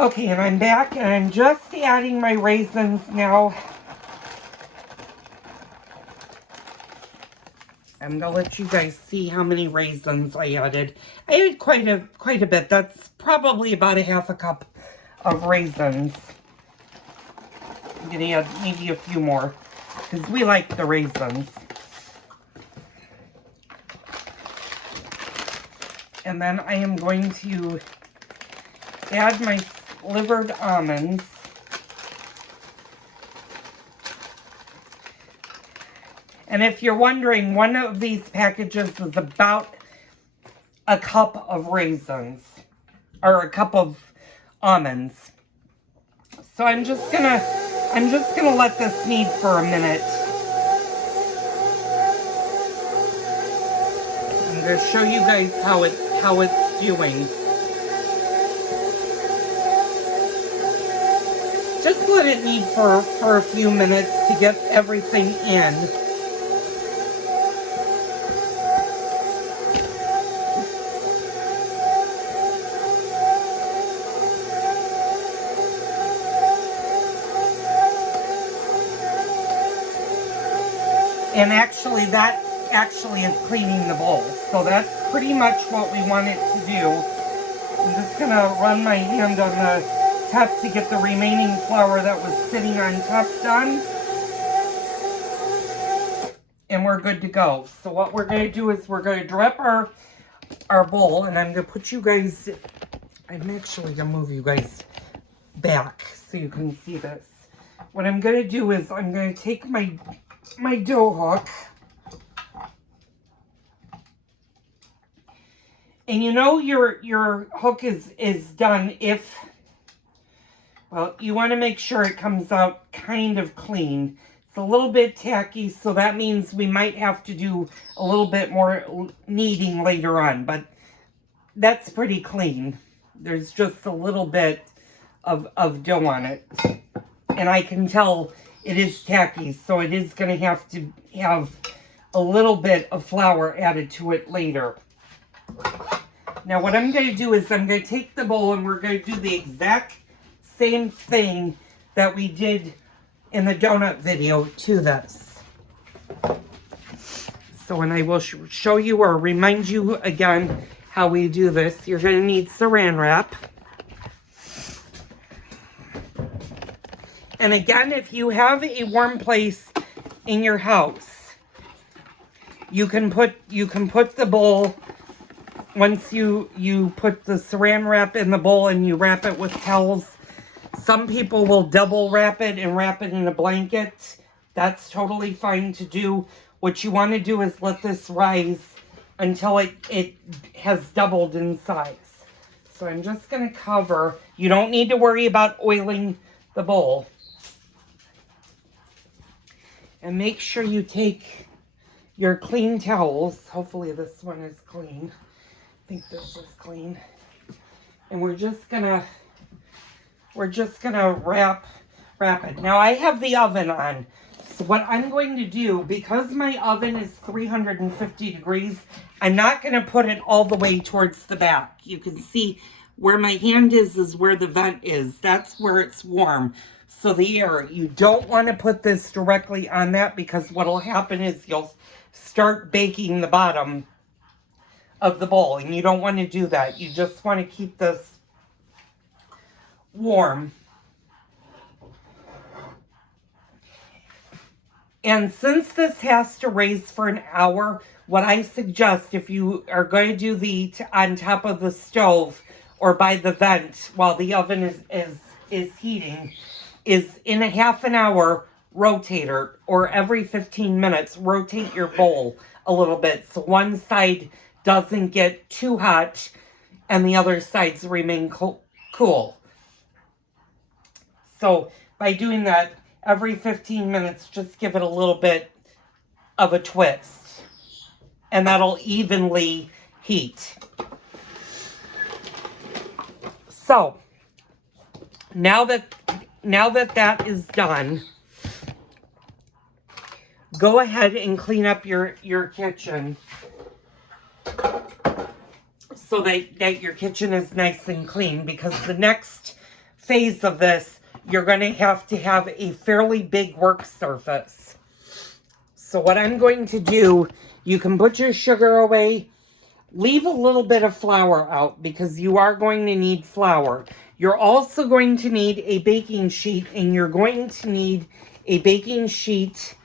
Okay, and I'm back, and I'm just adding my raisins now. I'm gonna let you guys see how many raisins I added. I added quite a bit. That's probably about a half a cup of raisins. I'm gonna add maybe a few more because we like the raisins. And then I am going to add my slivered almonds. And if you're wondering, one of these packages is about a cup of raisins, or a cup of almonds. So I'm just gonna let this knead for a minute. I'm gonna show you guys how it's doing. Just let it knead for a few minutes to get everything in. And actually, that actually is cleaning the bowl. So that's pretty much what we want it to do. I'm just gonna run my hand on the top to get the remaining flour that was sitting on top done. And we're good to go. So what we're gonna do is we're gonna drip our bowl, and I'm gonna put you guys, I'm actually gonna move you guys back so you can see this. What I'm gonna do is I'm gonna take my dough hook, and you know your hook is done if, well, you want to make sure it comes out kind of clean. It's a little bit tacky, so that means we might have to do a little bit more kneading later on, but that's pretty clean. There's just a little bit of dough on it, and I can tell it is tacky, so it is going to have a little bit of flour added to it later. Now what I'm going to do is I'm going to take the bowl, and we're going to do the exact same thing that we did in the donut video to this. So when I will show you or remind you again how we do this, you're going to need saran wrap. And again, if you have a warm place in your house, you can put the bowl, once you put the saran wrap in the bowl and you wrap it with towels. Some people will double wrap it and wrap it in a blanket. That's totally fine to do. What you want to do is let this rise until it has doubled in size. So I'm just going to cover. You don't need to worry about oiling the bowl. And make sure you take your clean towels. Hopefully this one is clean. I think this is clean. And we're just gonna wrap it. Now I have the oven on. So what I'm going to do, because my oven is 350 degrees, I'm not going to put it all the way towards the back. You can see where my hand is where the vent is. That's where it's warm. So the air, you don't want to put this directly on that, because what will happen is you'll start baking the bottom of the bowl, and you don't want to do that. You just want to keep this warm. And since this has to raise for an hour, what I suggest, if you are going to do on top of the stove or by the vent while the oven is heating, is in a half an hour, rotator, or every 15 minutes, rotate your bowl a little bit so one side doesn't get too hot and the other sides remain cool. So by doing that, every 15 minutes, just give it a little bit of a twist, and that'll evenly heat. So now that that is done, go ahead and clean up your kitchen so that your kitchen is nice and clean, because the next phase of this, you're going to have a fairly big work surface. So what I'm going to do, you can put your sugar away. Leave a little bit of flour out because you are going to need flour. You're also going to need a baking sheet, and you're going to need a baking sheet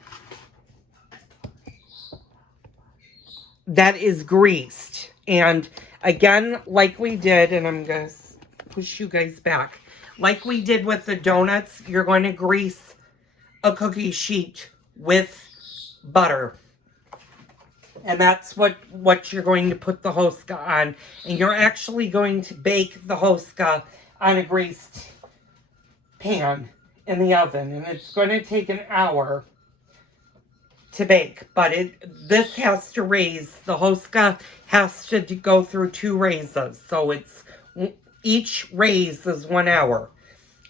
that is greased. And again, like we did, and I'm going to push you guys back. Like we did with the donuts, you're going to grease a cookie sheet with butter. And that's what you're going to put the Houska on. And you're actually going to bake the Houska on a greased pan in the oven. And it's going to take an hour to bake. But this has to raise. The Houska has to go through 2 raises. So each raise is 1 hour.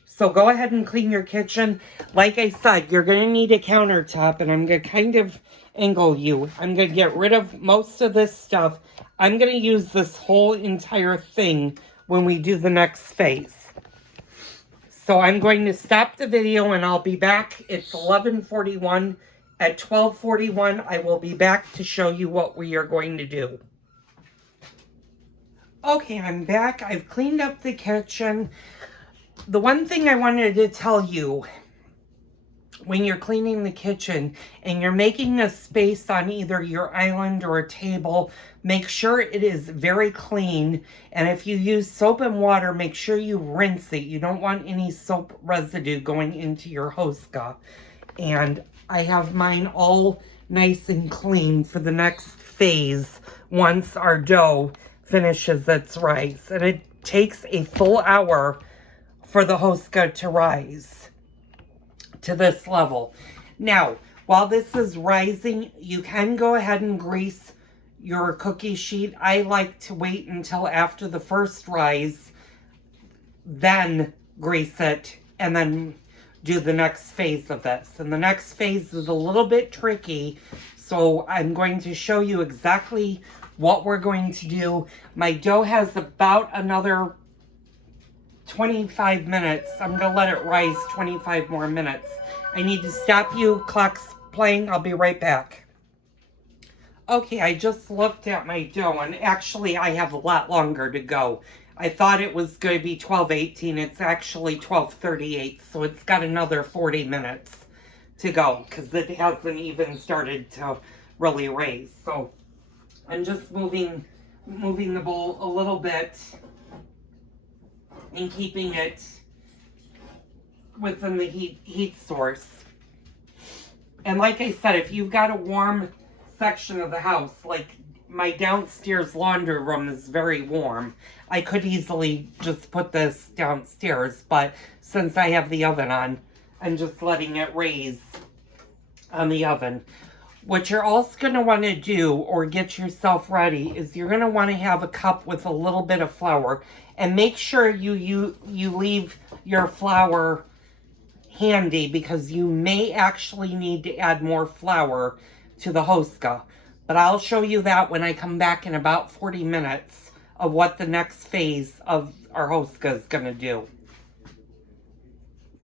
So go ahead and clean your kitchen. Like I said, you're going to need a countertop, and I'm going to kind of angle you. I'm going to get rid of most of this stuff. I'm going to use this whole entire thing when we do the next phase. So I'm going to stop the video, and I'll be back. It's 11:41. At 12:41, I will be back to show you what we are going to do. Okay, I'm back. I've cleaned up the kitchen. The one thing I wanted to tell you, when you're cleaning the kitchen and you're making a space on either your island or a table, make sure it is very clean. And if you use soap and water, make sure you rinse it. You don't want any soap residue going into your Houska. And I have mine all nice and clean for the next phase once our dough finishes its rise. And it takes a full hour for the Houska to rise to this level. Now, while this is rising, you can go ahead and grease your cookie sheet. I like to wait until after the first rise, then grease it, and then do the next phase of this. And the next phase is a little bit tricky, so I'm going to show you exactly what we're going to do. My dough has about another 25 minutes. I'm going to let it rise 25 more minutes. I need to stop you. Clock's playing. I'll be right back. Okay, I just looked at my dough, and actually I have a lot longer to go. I thought it was going to be 12:18. It's actually 12:38, so it's got another 40 minutes to go because it hasn't even started to really raise. So I'm just moving the bowl a little bit and keeping it within the heat source. And like I said, if you've got a warm section of the house, like my downstairs laundry room is very warm, I could easily just put this downstairs, but since I have the oven on, I'm just letting it raise on the oven. What you're also going to want to do, or get yourself ready, is you're going to want to have a cup with a little bit of flour, and make sure you leave your flour handy, because you may actually need to add more flour to the Houska. But I'll show you that when I come back in about 40 minutes of what the next phase of our Houska is going to do.